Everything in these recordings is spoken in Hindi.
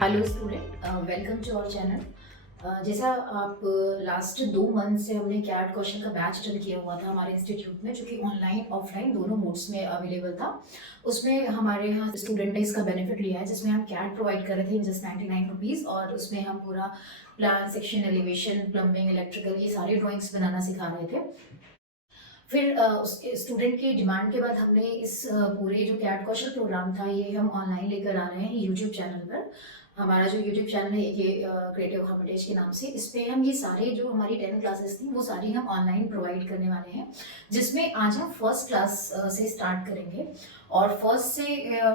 Hello student, welcome to our channel. जैसा आप लास्ट 2 मंथ से हमने कैट क्वेश्चन का बैच रन किया हुआ था हमारे इंस्टीट्यूट में, जो कि ऑनलाइन ऑफलाइन दोनों मोड्स में अवेलेबल था। उसमें हमारे यहाँ स्टूडेंट ने इसका बेनिफिट लिया है, जिसमें हम कैट प्रोवाइड कर रहे थे इन जस्ट 99 रुपीज़, और उसमें हम पूरा plan section, elevation, plumbing, electrical, ये सारे ड्राइंग्स बनाना सिखा रहे थे। फिर उस स्टूडेंट की डिमांड के बाद हमने इस पूरे जो कैट कौशल प्रोग्राम था, ये हम ऑनलाइन लेकर आ रहे हैं यूट्यूब चैनल पर। हमारा जो यूट्यूब चैनल है ये क्रिएटिव हर्मिटेज के नाम से, इस पे हम ये सारे जो हमारी 10 क्लासेस थी वो सारी हम ऑनलाइन प्रोवाइड करने वाले हैं, जिसमें आज हम फर्स्ट क्लास से स्टार्ट करेंगे। और फर्स्ट से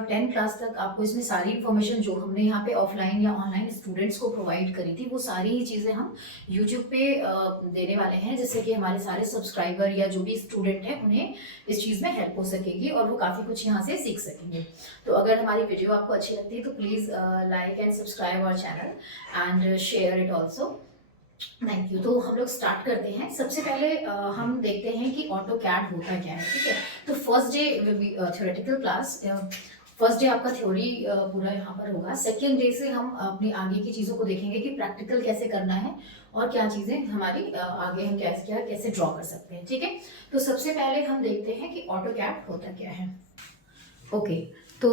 10 क्लास तक आपको इसमें सारी इन्फॉर्मेशन जो हमने यहाँ पे ऑफलाइन या ऑनलाइन स्टूडेंट्स को प्रोवाइड करी थी, वो सारी ही चीज़ें हम यूट्यूब पे देने वाले हैं, जिससे कि हमारे सारे सब्सक्राइबर या जो भी स्टूडेंट हैं उन्हें इस चीज़ में हेल्प हो सकेगी और वो काफ़ी कुछ यहाँ से सीख सकेंगे। तो अगर हमारी वीडियो आपको अच्छी लगती है तो please like and subscribe our channel and share it also. Thank you. तो हम लोग स्टार्ट करते हैं। सबसे पहले हम देखते हैं कि ऑटो कैड होता क्या है। ठीक है, तो first day will be theoretical class. First day आपका थ्योरी पूरा यहाँ पर होगा। सेकेंड डे से हम अपनी आगे की चीज़ों को देखेंगे कि प्रैक्टिकल कैसे करना है और क्या चीज़ें हमारी आगे हम कैसे ड्रॉ कर सकते हैं। ठीक है, तो सबसे पहले हम देखते हैं कि ऑटो कैड होता क्या है। ओके, तो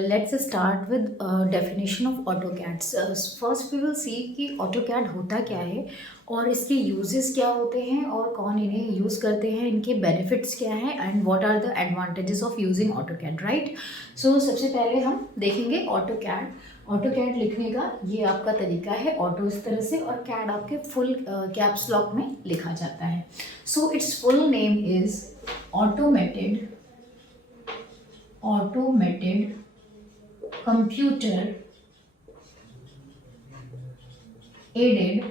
let's start with definition of AutoCADs. First we will see कि ऑटोकैड होता क्या है और इसके यूजेस क्या होते हैं और कौन इन्हें यूज़ करते हैं, इनके बेनिफिट्स क्या हैं and what are the advantages of using AutoCAD, right. So सबसे पहले हम देखेंगे ऑटोकैड। ऑटोकैड लिखने का ये आपका तरीका है, ऑटो इस तरह से और कैड आपके फुल कैप्स लॉक में लिखा जाता है। So it's full name is automated computer aided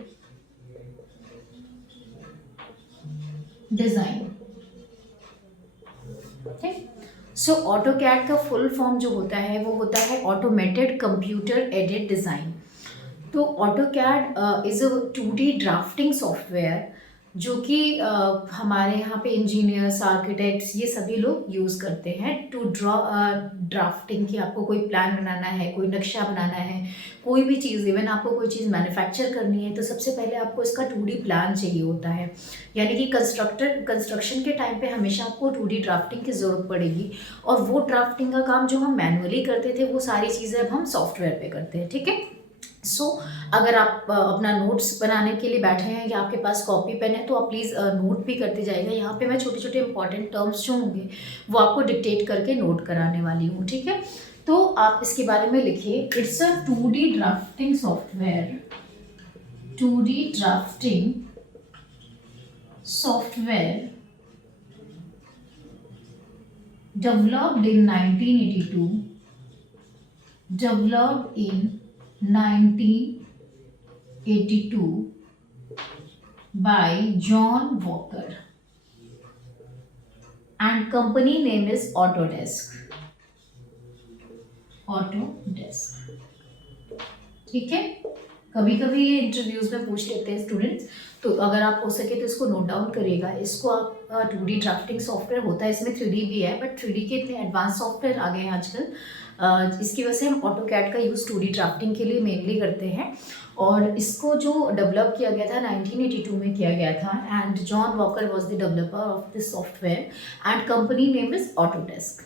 design। ठीक, सो ऑटोकैड का फुल फॉर्म जो होता है वो होता है ऑटोमेटेड कंप्यूटर एडेड डिज़ाइन। तो AutoCAD is a 2D drafting software, जो कि हमारे यहाँ पे इंजीनियर्स, आर्किटेक्ट्स, ये सभी लोग यूज़ करते हैं टू ड्रॉ ड्राफ्टिंग। कि आपको कोई प्लान बनाना है, कोई नक्शा बनाना है, कोई भी चीज़, इवन आपको कोई चीज़ मैन्युफैक्चर करनी है, तो सबसे पहले आपको इसका 2D प्लान चाहिए होता है। यानी कि कंस्ट्रक्शन के टाइम पे हमेशा आपको 2D ड्राफ्टिंग की ज़रूरत पड़ेगी, और वो ड्राफ्टिंग का काम जो हम मैनुअली करते थे वो सारी चीज़ें अब हम सॉफ्टवेयर पे करते हैं। ठीक है, सो अगर आप अपना नोट्स बनाने के लिए बैठे हैं या आपके पास कॉपी पेन है तो आप प्लीज़ नोट भी करते जाइएगा। यहाँ पे मैं छोटे छोटे इंपॉर्टेंट टर्म्स जो होंगे वो आपको डिक्टेट करके नोट कराने वाली हूँ। ठीक है, तो आप इसके बारे में लिखिए। It's a 2D drafting software, 2D drafting software developed in 1982, developed in 1982 by John Walker, and company name is Autodesk। Autodesk, ठीक है। कभी कभी ये इंटरव्यूज में पूछ लेते हैं स्टूडेंट्स, तो अगर आप हो सके तो इसको नोट डाउन करिएगा। इसको आप 2D ड्राफ्टिंग सॉफ्टवेयर होता है, इसमें 3D भी है, बट 3D के इतने एडवांस सॉफ्टवेयर आ गए हैं आजकल। इसकी वजह से हम ऑटोकैड का यूज़ 2D ड्राफ्टिंग के लिए मेनली करते हैं। और इसको जो डेवलप किया गया था 1982 में किया गया था, and John Walker was the developer of this software and company name is Autodesk,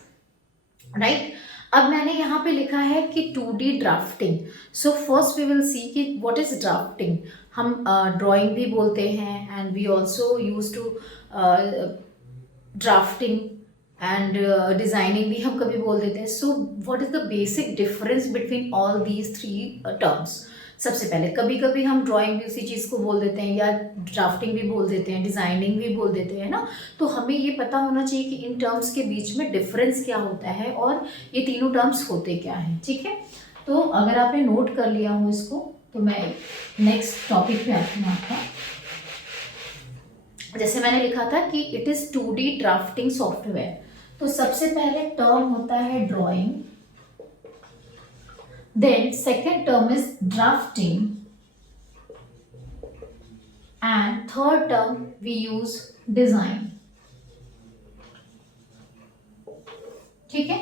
right. अब मैंने यहाँ पे लिखा है कि 2D drafting. So first we will see कि व्हाट इज ड्राफ्टिंग। हम ड्राइंग भी बोलते हैं and we also use to drafting and designing भी हम कभी बोल देते हैं। So what is the basic difference between all these 3 terms. सबसे पहले कभी कभी हम ड्राइंग भी उसी चीज़ को बोल देते हैं, या ड्राफ्टिंग भी बोल देते हैं, डिज़ाइनिंग भी बोल देते हैं ना। तो हमें ये पता होना चाहिए कि इन टर्म्स के बीच में डिफरेंस क्या होता है और ये तीनों टर्म्स होते क्या हैं। ठीक है, तो अगर आपने नोट कर लिया हो इसको, तो मैं नेक्स्ट टॉपिक पे आती हूँ आपका। जैसे मैंने लिखा था कि it is 2D drafting software, तो सबसे पहले टर्म होता है drawing, then second term is drafting, and third term we use design। ठीक है,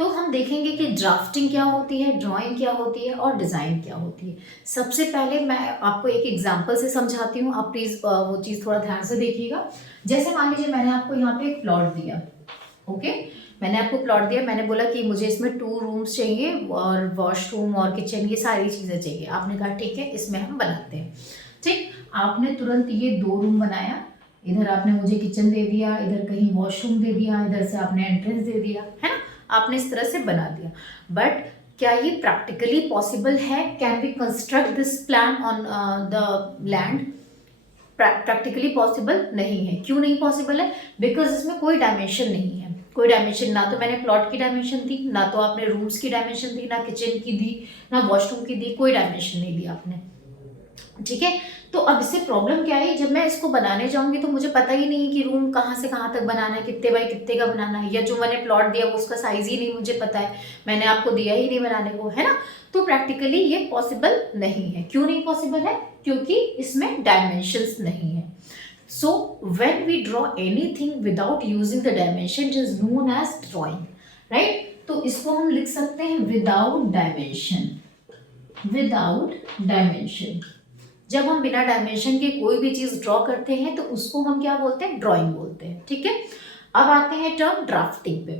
तो हम देखेंगे कि ड्राफ्टिंग क्या होती है, ड्राइंग क्या होती है और डिज़ाइन क्या होती है। सबसे पहले मैं आपको एक एग्जांपल से समझाती हूँ, आप प्लीज़ वो चीज़ थोड़ा ध्यान से देखिएगा। जैसे मान लीजिए मैंने आपको यहाँ पे एक प्लॉट दिया, ओके, मैंने आपको प्लॉट दिया, मैंने बोला कि मुझे इसमें 2 रूम्स चाहिए और वॉशरूम और किचन, ये सारी चीज़ें चाहिए। आपने कहा ठीक है, इसमें हम बनाते हैं। ठीक, आपने तुरंत ये 2 रूम बनाया, इधर आपने मुझे किचन दे दिया, इधर कहीं वॉशरूम दे दिया, इधर से आपने एंट्रेंस दे दिया, है ना, आपने इस तरह से बना दिया। बट क्या ये प्रैक्टिकली पॉसिबल है? Can we construct this plan on the land? Practically possible नहीं है। क्यों नहीं पॉसिबल है? बिकॉज इसमें कोई डायमेंशन नहीं है, कोई डायमेंशन, ना तो मैंने प्लॉट की डायमेंशन दी, ना तो आपने रूम्स की डायमेंशन दी, ना किचन की दी, ना वॉशरूम की दी, कोई डायमेंशन नहीं दी आपने। ठीक है, तो अब इससे प्रॉब्लम क्या है, जब मैं इसको बनाने जाऊंगी तो मुझे पता ही नहीं है कि रूम कहाँ से कहाँ तक बनाना है, कितने बाई कितने का बनाना है, या जो मैंने प्लॉट दिया वो उसका साइज ही नहीं मुझे पता है, मैंने आपको दिया ही नहीं बनाने को, है ना। तो प्रैक्टिकली ये पॉसिबल नहीं है। क्यों नहीं पॉसिबल है? क्योंकि इसमें डायमेंशंस नहीं है। So when we draw anything without using the dimension, it is known as drawing, right. तो इसको हम लिख सकते हैं विदाउट डायमेंशन, विदाउट डायमेंशन। जब हम बिना डायमेंशन के कोई भी चीज ड्रॉ करते हैं तो उसको हम क्या बोलते हैं? ड्राइंग बोलते हैं। ठीक है, अब आते हैं टर्म ड्राफ्टिंग पे।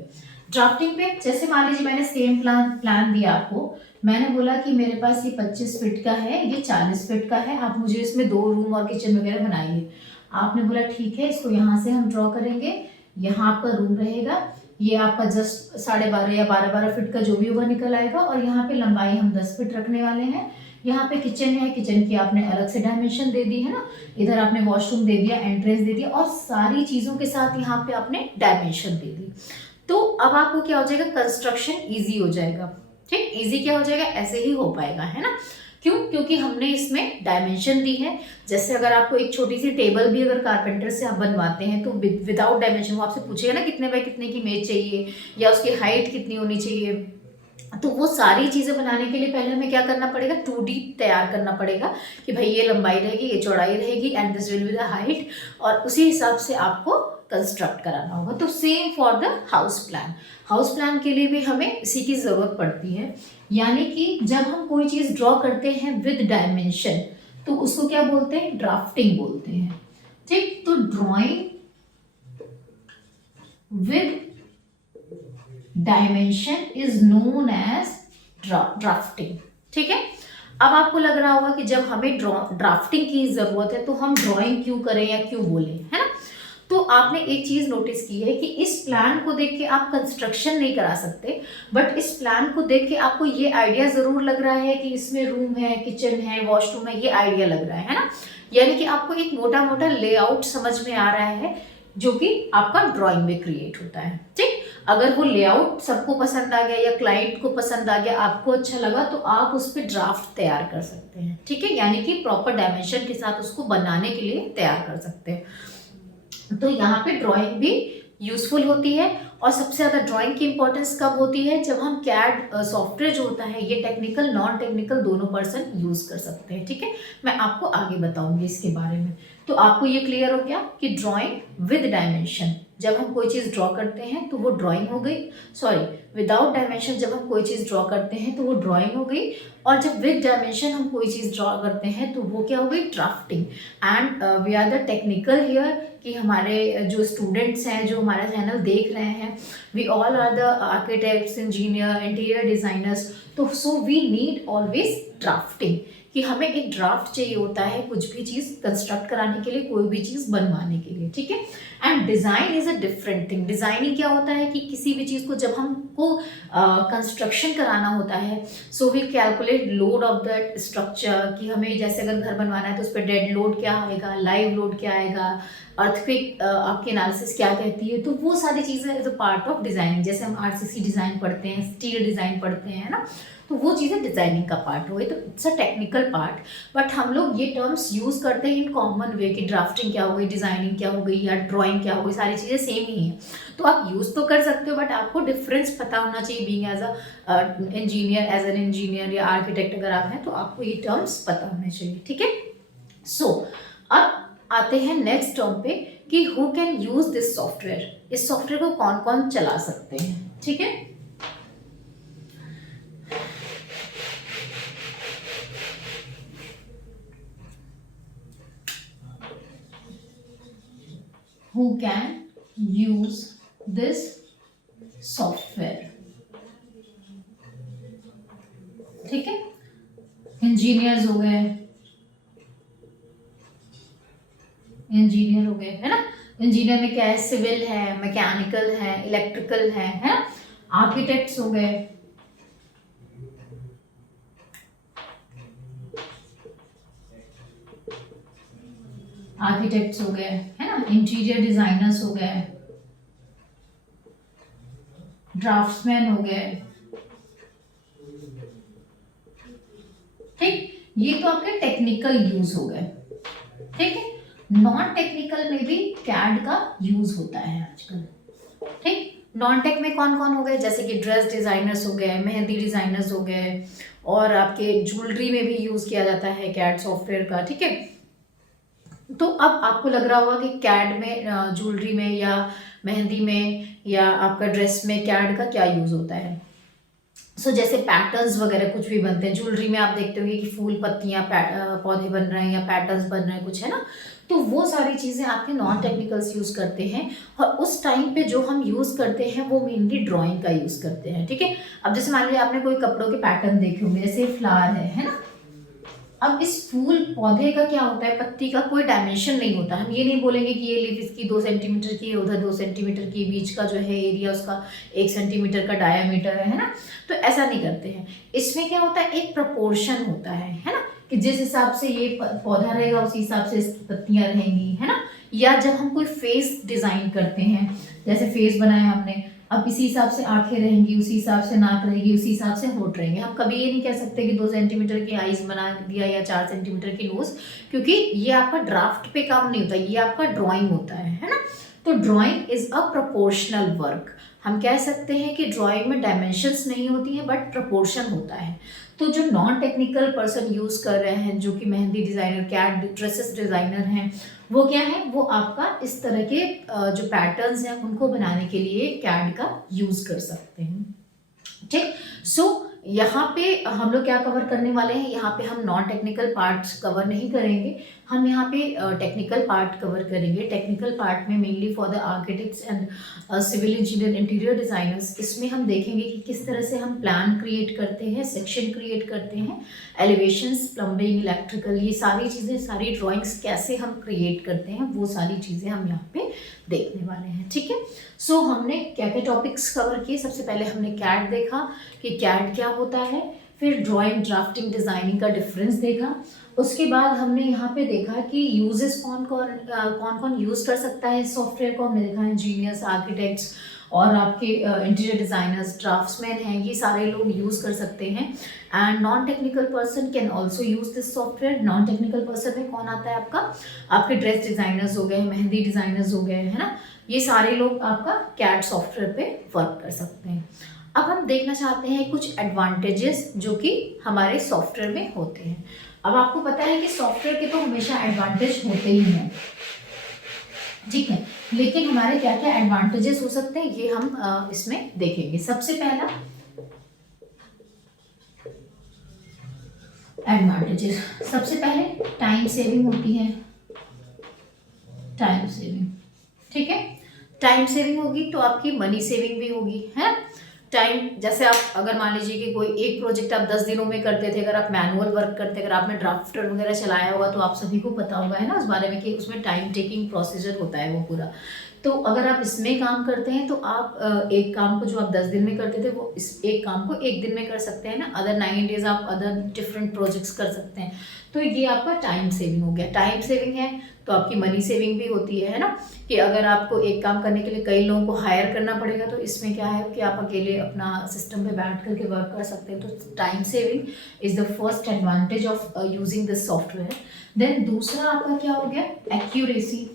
ड्राफ्टिंग पे जैसे मान लीजिए मैंने सेम प्लान दिया आपको, मैंने बोला कि मेरे पास ये 25 फीट का है, ये 40 फीट का है, आप मुझे इसमें 2 रूम और किचन वगैरह बनाइए। आपने बोला ठीक है, इसको यहाँ से हम ड्रॉ करेंगे, यहाँ आपका रूम रहेगा, ये आपका जस्ट 12.5 या 12 फीट का जो भी होगा निकल आएगा, और यहाँ पे लंबाई हम 10 फीट रखने वाले हैं। यहाँ पे किचन है, किचन की आपने अलग से डायमेंशन दे दी है ना, इधर आपने वॉशरूम दे दिया, एंट्रेंस दे दिया, और सारी चीज़ों के साथ यहाँ पे आपने डायमेंशन दे दी। तो अब आपको क्या हो जाएगा? कंस्ट्रक्शन ईजी हो जाएगा। ठीक, ईजी क्या हो जाएगा? ऐसे ही हो पाएगा, है ना। क्यों? क्योंकि हमने इसमें डायमेंशन दी है। जैसे अगर आपको एक छोटी सी टेबल भी अगर कारपेंटर से आप बनवाते हैं तो विदाउट डायमेंशन वो आपसे पूछेगा ना कितने बाय कितने की मेज चाहिए, या उसकी हाइट कितनी होनी चाहिए। तो वो सारी चीज़ें बनाने के लिए पहले हमें क्या करना पड़ेगा? 2D तैयार करना पड़ेगा कि भाई ये लंबाई रहेगी, ये चौड़ाई रहेगी, and this will be the height, और उसी हिसाब से आपको कंस्ट्रक्ट कराना होगा। तो same for the house plan. House plan के लिए भी हमें इसी की ज़रूरत पड़ती है। यानी कि जब हम कोई चीज़ ड्रॉ करते हैं विद डायमेंशन तो उसको क्या बोलते हैं? ड्राफ्टिंग बोलते हैं। ठीक, तो drawing with dimension is known as drafting. ठीक है, अब आपको लग रहा होगा कि जब हमें ड्राफ्टिंग की जरूरत है तो हम ड्राइंग क्यों करें या क्यों बोलें, है ना। तो आपने एक चीज नोटिस की है कि इस प्लान को देख के आप कंस्ट्रक्शन नहीं करा सकते, बट इस प्लान को देख के आपको ये आइडिया जरूर लग रहा है कि इसमें रूम है, किचन है, वॉशरूम है, ये आइडिया लग रहा है ना। यानी कि आपको एक मोटा मोटा लेआउट समझ में आ रहा है जो कि आपका ड्राइंग में क्रिएट होता है। ठीक, अगर वो लेआउट सबको पसंद आ गया या क्लाइंट को पसंद आ गया, आपको अच्छा लगा, तो आप उस पर ड्राफ्ट तैयार कर सकते हैं। ठीक है, यानी कि प्रॉपर डायमेंशन के साथ उसको बनाने के लिए तैयार कर सकते हैं। तो यहाँ पे ड्राइंग भी यूजफुल होती है। और सबसे ज़्यादा ड्राइंग की इंपॉर्टेंस कब होती है? जब हम कैड सॉफ्टवेयर जो होता है, ये टेक्निकल नॉन टेक्निकल दोनों पर्सन यूज़ कर सकते हैं। ठीक है, मैं आपको आगे बताऊंगी इसके बारे में। तो आपको ये क्लियर हो गया कि ड्राइंग विद डायमेंशन, जब हम कोई चीज़ ड्रॉ करते हैं तो वो ड्राइंग हो गई। सॉरी, विदाउट डायमेंशन जब हम कोई चीज़ ड्रॉ करते हैं तो वो ड्राइंग हो गई, और जब विद डायमेंशन हम कोई चीज़ ड्रॉ करते हैं तो वो क्या हो गई? Drafting. And we are the technical here, कि हमारे जो स्टूडेंट्स हैं जो हमारा चैनल देख रहे हैं, we all are the architects, engineer, interior designers. तो so we need always drafting, कि हमें एक ड्राफ्ट चाहिए होता है कुछ भी चीज़ कंस्ट्रक्ट कराने के लिए, कोई भी चीज़ बनवाने के लिए। ठीक है, and design is a different thing. Designing क्या होता है कि किसी भी चीज़ को जब हमको कंस्ट्रक्शन कराना होता है, so we calculate load of that structure, कि हमें जैसे अगर घर बनवाना है तो उस पर डेड लोड क्या आएगा, लाइव लोड क्या आएगा, अर्थक्वेक आपकी एनालिसिस क्या कहती है। तो वो सारी चीज़ें as a part of designing, जैसे हम आरसीसी डिज़ाइन पढ़ते हैं, स्टील डिज़ाइन पढ़ते हैं ना, तो वो चीज़ें डिज़ाइनिंग का पार्ट हो गई। तो it's a technical part, but हम लोग ये टर्म्स यूज़ करते हैं इन कॉमन वे, कि ड्राफ्टिंग क्या हो गई, डिज़ाइनिंग क्या हो गई, या ड्राइंग क्या हो गई, सारी चीज़ें सेम ही हैं। तो आप यूज़ तो कर सकते हो, बट आपको डिफरेंस पता होना चाहिए। Being as a engineer, as an engineer या आर्किटेक्ट अगर आप हैं तो आपको ये टर्म्स पता होने चाहिए। ठीक है, सो अब आते हैं नेक्स्ट टर्म पे कि who can use this software. इस सॉफ्टवेयर को कौन कौन चला सकते हैं। ठीक है, कैन यूज दिस सॉफ्टवेयर, ठीक है। इंजीनियर्स हो गए, इंजीनियर हो गए, है ना। इंजीनियर में क्या है, सिविल है, मैकेनिकल है, इलेक्ट्रिकल है ना। आर्किटेक्ट्स हो गए, आर्किटेक्ट्स हो गए, है ना। इंटीरियर डिजाइनर्स हो गए, ड्राफ्ट्समैन हो गए, ठीक। ये तो आपके टेक्निकल यूज हो गए, ठीक है। नॉन टेक्निकल में भी कैड का यूज होता है आजकल, ठीक। नॉन टेक में कौन कौन हो गए, जैसे कि ड्रेस डिजाइनर्स हो गए, मेहंदी डिजाइनर्स हो गए, और आपके ज्वेलरी में भी यूज किया जाता है कैड सॉफ्टवेयर का, ठीक है। तो अब आपको लग रहा होगा कि कैड में ज्वेलरी में या मेहंदी में या आपका ड्रेस में कैड का क्या यूज होता है। जैसे पैटर्न्स वगैरह कुछ भी बनते हैं ज्वेलरी में, आप देखते होंगे कि फूल पत्तियां पौधे बन रहे हैं या पैटर्न्स बन रहे हैं कुछ, है ना। तो वो सारी चीज़ें आपके नॉन टेक्निकल्स यूज़ करते हैं, और उस टाइम पे जो हम यूज़ करते हैं वो मेनली ड्राइंग का यूज़ करते हैं, ठीक है। अब जैसे मान लीजिए आपने कोई कपड़ों के पैटर्न देखे होंगे, जैसे फ्लावर है ना। अब इस फूल पौधे का क्या होता है, पत्ती का कोई डायमेंशन नहीं होता। हम ये नहीं बोलेंगे कि ये लीफ इसकी 2 सेंटीमीटर की है, उधर 2 सेंटीमीटर की, बीच का जो है एरिया उसका 1 सेंटीमीटर का डायामीटर है ना। तो ऐसा नहीं करते हैं। इसमें क्या होता है, एक प्रपोर्शन होता है ना, कि जिस हिसाब से ये पौधा रहेगा उसी हिसाब से इसकी पत्तियां रहेंगी, है ना। या जब हम कोई फेस डिजाइन करते हैं, जैसे फेस बनाया हमने, अब इसी हिसाब से आंखें रहेंगी, उसी हिसाब से नाक रहेगी, उसी हिसाब से होठ रहेंगे। हम कभी ये नहीं कह सकते कि 2 सेंटीमीटर की आईज बना दिया या 4 सेंटीमीटर की नोज, क्योंकि ये आपका ड्राफ्ट पे काम नहीं होता, ये आपका ड्राइंग होता है ना। तो drawing is a proportional work. हम कह सकते हैं कि ड्राइंग में डायमेंशंस नहीं होती हैं, बट प्रपोर्शन होता है। तो जो नॉन टेक्निकल पर्सन यूज कर रहे हैं, जो कि mehndi designer, CAD dresses designer हैं, वो क्या है, वो आपका इस तरह के जो पैटर्न्स हैं उनको बनाने के लिए कैड का यूज कर सकते हैं, ठीक। यहाँ पे हम लोग क्या कवर करने वाले हैं, यहाँ पे हम नॉन टेक्निकल पार्ट्स कवर नहीं करेंगे, हम यहाँ पे टेक्निकल पार्ट कवर करेंगे। टेक्निकल पार्ट में mainly for the architects and civil engineer, interior designers, इसमें हम देखेंगे कि किस तरह से हम प्लान क्रिएट करते हैं, सेक्शन क्रिएट करते हैं, एलिवेशंस, प्लम्बिंग, इलेक्ट्रिकल, ये सारी चीज़ें, सारी ड्राइंग्स कैसे हम क्रिएट करते हैं, वो सारी चीज़ें हम यहाँ पे देखने वाले हैं, ठीक है। हमने क्या क्या टॉपिक्स कवर किए। सबसे पहले हमने कैड देखा कि कैड क्या होता है, फिर ड्राइंग, ड्राफ्टिंग, डिजाइनिंग का डिफरेंस देखा। उसके बाद हमने यहाँ पे देखा कि यूजेस कौन कौन यूज़ कर सकता है इस सॉफ्टवेयर को। हमने देखा इंजीनियर्स, आर्किटेक्ट्स और आपके इंटीरियर डिज़ाइनर्स, ड्राफ्ट्समैन हैं, ये सारे लोग यूज़ कर सकते हैं। And non technical person can also use this software. Non technical person में कौन आता है आपका, आपके ड्रेस डिज़ाइनर्स हो गए, मेहंदी डिज़ाइनर्स हो गए, है ना। ये सारे लोग आपका कैड सॉफ्टवेयर पे वर्क कर सकते हैं। अब हम देखना चाहते हैं कुछ एडवांटेजेस जो कि हमारे सॉफ्टवेयर में होते हैं। अब आपको पता है कि सॉफ्टवेयर के तो हमेशा एडवांटेज होते ही हैं, ठीक है, लेकिन हमारे क्या क्या एडवांटेजेस हो सकते हैं ये हम इसमें देखेंगे। सबसे पहला एडवांटेजेस, सबसे पहले टाइम सेविंग होती है, टाइम सेविंग, ठीक है। टाइम सेविंग होगी तो आपकी मनी सेविंग भी होगी, है। टाइम, जैसे आप अगर मान लीजिए कि कोई एक प्रोजेक्ट आप 10 दिनों में करते थे, अगर आप मैनुअल वर्क करते, अगर आपने ड्राफ्टर वगैरह चलाया होगा तो आप सभी को पता होगा, है ना, उस बारे में कि उसमें टाइम टेकिंग प्रोसीजर होता है वो पूरा। तो अगर आप इसमें काम करते हैं तो आप एक काम को जो आप 10 दिन में करते थे वो इस एक काम को 1 दिन में कर सकते हैं ना। अदर 9 डेज आप अदर डिफरेंट प्रोजेक्ट्स कर सकते हैं। तो ये आपका टाइम सेविंग हो गया। टाइम सेविंग है तो आपकी मनी सेविंग भी होती है ना, कि अगर आपको एक काम करने के लिए कई लोगों को हायर करना पड़ेगा तो इसमें क्या है कि आप अकेले अपना सिस्टम पे बैठ करके वर्क कर सकते हैं। तो time saving is the first advantage of using this software. Then दूसरा आपका क्या हो गया, एक्यूरेसी।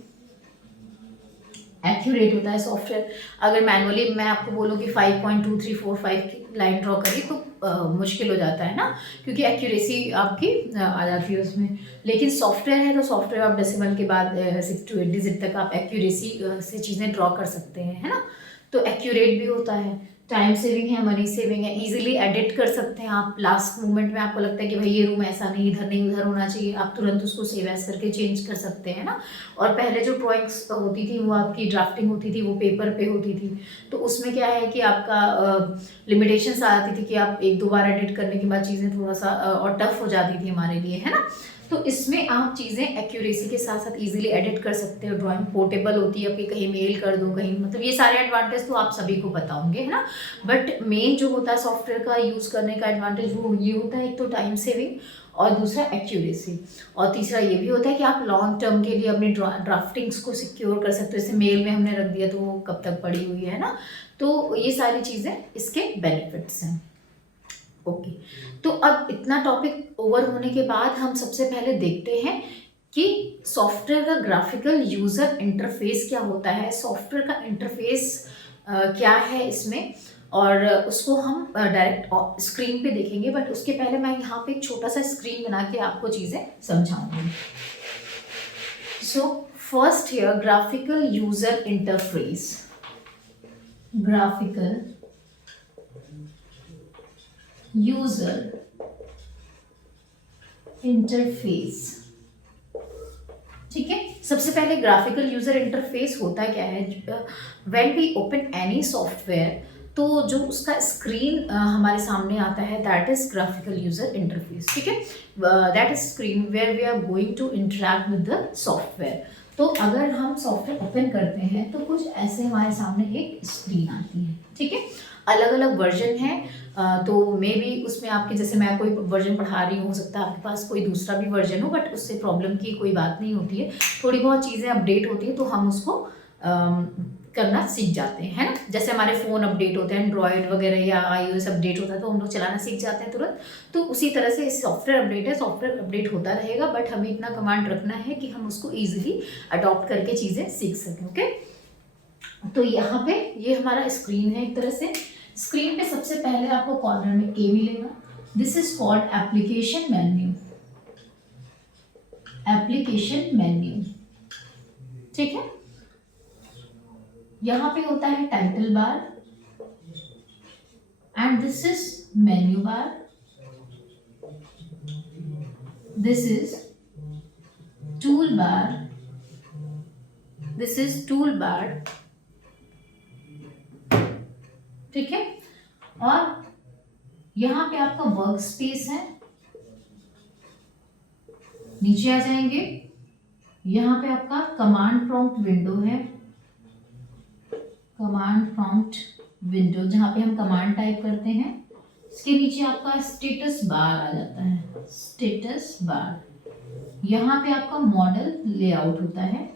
एक्यूरेट होता है सॉफ्टवेयर। अगर मैनुअली मैं आपको बोलूँ कि 5.2345 की लाइन ड्रॉ करिए तो मुश्किल हो जाता है ना, क्योंकि एक्यूरेसी आपकी आ जाती है उसमें। लेकिन सॉफ्टवेयर है तो सॉफ्टवेयर आप डेसिमल के बाद 6 to 8 डिजिट तक आप एक्यूरेसी से चीज़ें ड्रॉ कर सकते हैं, है ना। तो एक्यूरेट भी होता है। टाइम सेविंग है, मनी सेविंग है, इजीली एडिट कर सकते हैं आप। लास्ट मोमेंट में आपको लगता है कि भाई ये रूम ऐसा नहीं, इधर नहीं, उधर होना चाहिए, आप तुरंत उसको सेव एज करके चेंज कर सकते हैं ना। और पहले जो ड्राइंग्स होती थी वो आपकी ड्राफ्टिंग होती थी, वो पेपर पे होती थी, तो उसमें क्या है कि आपका लिमिटेशंस आती थी कि आप एक दो बार एडिट करने के बाद चीज़ें थोड़ा सा और टफ हो जाती थी हमारे लिए, है ना। तो इसमें आप चीज़ें एक्यूरेसी के साथ साथ इजीली एडिट कर सकते हो। ड्राइंग पोर्टेबल होती है, आपके कहीं मेल कर दो, कहीं मतलब ये सारे एडवांटेज तो आप सभी को पता होंगे, है ना। बट मेन जो होता है सॉफ्टवेयर का यूज़ करने का एडवांटेज वो ये होता है, एक तो टाइम सेविंग और दूसरा एक्यूरेसी, और तीसरा ये भी होता है कि आप लॉन्ग टर्म के लिए अपनी ड्राफ्टिंग्स को सिक्योर कर सकते हो। जैसे मेल में हमने रख दिया तो वो कब तक पड़ी हुई है ना। तो ये सारी चीज़ें इसके बेनिफिट्स हैं। ओके, तो अब इतना टॉपिक ओवर होने के बाद हम सबसे पहले देखते हैं कि सॉफ्टवेयर का ग्राफिकल यूज़र इंटरफेस क्या होता है, सॉफ्टवेयर का इंटरफेस क्या है इसमें, और उसको हम डायरेक्ट स्क्रीन पे देखेंगे। बट उसके पहले मैं यहाँ पे एक छोटा सा स्क्रीन बना के आपको चीज़ें समझाऊंगी। So first here graphical user interface, graphical user interface, ठीक है। सबसे पहले ग्राफिकल यूजर इंटरफेस होता क्या है, when we open any software तो जो उसका स्क्रीन हमारे सामने आता है that is graphical user interface, ठीक है। That is screen where we are going to interact with the software. तो अगर हम सॉफ्टवेयर ओपन करते हैं तो कुछ ऐसे हमारे सामने एक स्क्रीन आती है, ठीक है। अलग अलग वर्जन है, तो मे बी उसमें आपके, जैसे मैं कोई वर्जन पढ़ा रही हूँ, हो सकता है आपके पास कोई दूसरा भी वर्जन हो, बट उससे प्रॉब्लम की कोई बात नहीं होती है। थोड़ी बहुत चीज़ें अपडेट होती है तो हम उसको करना सीख जाते हैं, है ना। जैसे हमारे फ़ोन अपडेट होते हैं, एंड्रॉयड वगैरह या iOS अपडेट होता है तो हम लोग चलाना सीख जाते हैं तुरंत। तो उसी तरह से सॉफ्टवेयर अपडेट है, सॉफ्टवेयर अपडेट होता रहेगा, बट हमें इतना कमांड रखना है कि हम उसको ईजिली अडॉप्ट करके चीज़ें सीख सकें। ओके, तो यहाँ पे ये हमारा स्क्रीन है एक तरह से। स्क्रीन पे सबसे पहले आपको कॉर्नर में ए मिलेगा, this is called application menu, application menu, ठीक है। यहां पे होता है title bar and this is menu bar, this is tool bar, this is tool bar, ठीक है। और यहां पे आपका वर्क स्पेस है, नीचे आ जाएंगे, यहां पे आपका कमांड प्रॉम्प्ट विंडो है, कमांड प्रॉम्प्ट विंडो जहां पे हम कमांड टाइप करते हैं। इसके नीचे आपका स्टेटस बार आ जाता है, स्टेटस बार। यहां पे आपका मॉडल लेआउट होता है,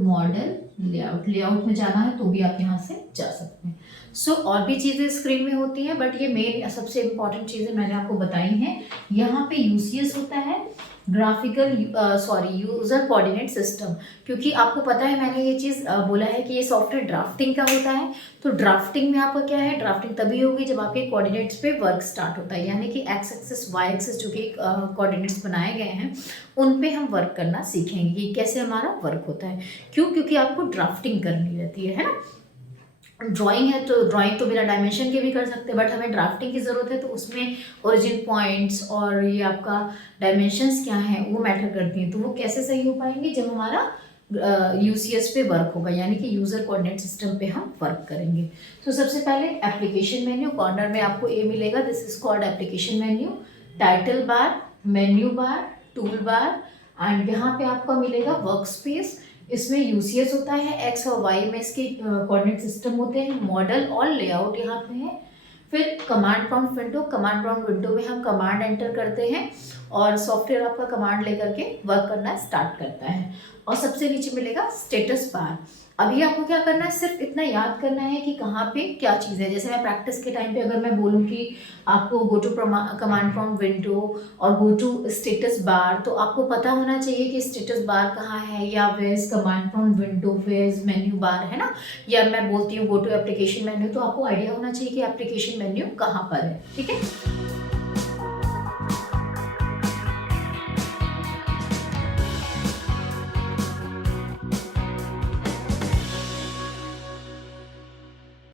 मॉडल लेआउट, लेआउट में जाना है तो भी आप यहाँ से जा सकते हैं। सो और भी चीज़ें स्क्रीन में होती हैं, बट ये मेन सबसे इंपॉर्टेंट चीज़ें मैंने आपको बताई हैं। यहाँ पे यूसीएस होता है, ग्राफिकल यूजर कोऑर्डिनेट सिस्टम, क्योंकि आपको पता है मैंने ये चीज़ बोला है कि ये सॉफ्टवेयर ड्राफ्टिंग का होता है। तो ड्राफ्टिंग में आपका क्या है, ड्राफ्टिंग तभी होगी जब आपके कोऑर्डिनेट्स पे वर्क स्टार्ट होता है, यानी कि एक्स एक्सिस वाई एक्सिस जो कि कोऑर्डिनेट्स बनाए गए हैं उन पे हम वर्क करना सीखेंगे कि कैसे हमारा वर्क होता है। क्यों, क्योंकि आपको ड्राफ्टिंग करनी रहती है ना। ड्राइंग है तो ड्राइंग तो बिना डायमेंशन के भी कर सकते हैं, बट हमें ड्राफ्टिंग की ज़रूरत है, तो उसमें ओरिजिन पॉइंट्स और ये आपका डायमेंशंस क्या हैं वो मैटर करती हैं। तो वो कैसे सही हो पाएंगे, जब हमारा यूसीएस पे वर्क होगा, यानी कि यूज़र कोऑर्डिनेट सिस्टम पे हम वर्क करेंगे। तो सबसे पहले एप्लीकेशन मेन्यू, कॉर्नर में आपको ए मिलेगा, this is called application menu, title bar, menu bar, tool bar, and यहाँ पे आपको मिलेगा वर्क स्पेस। इसमें यूसीएस होता है, एक्स और वाई में इसके कोऑर्डिनेट सिस्टम होते हैं, मॉडल और लेआउट यहाँ पे है। फिर command prompt window, command prompt window में हम कमांड एंटर करते हैं और सॉफ्टवेयर आपका कमांड लेकर के वर्क करना स्टार्ट करता है। और सबसे नीचे मिलेगा स्टेटस बार। अभी आपको क्या करना है, सिर्फ इतना याद करना है कि कहाँ पे क्या चीज़ है। जैसे मैं प्रैक्टिस के टाइम पे अगर मैं बोलूँ कि आपको go to command prompt window और गो टू स्टेटस बार, तो आपको पता होना चाहिए कि स्टेटस बार कहाँ है, या where's command prompt window, where's menu bar, है ना। या मैं बोलती हूँ गो टू एप्लीकेशन मेन्यू, तो आपको आइडिया होना चाहिए कि एप्लीकेशन मेन्यू कहाँ पर है, ठीक है।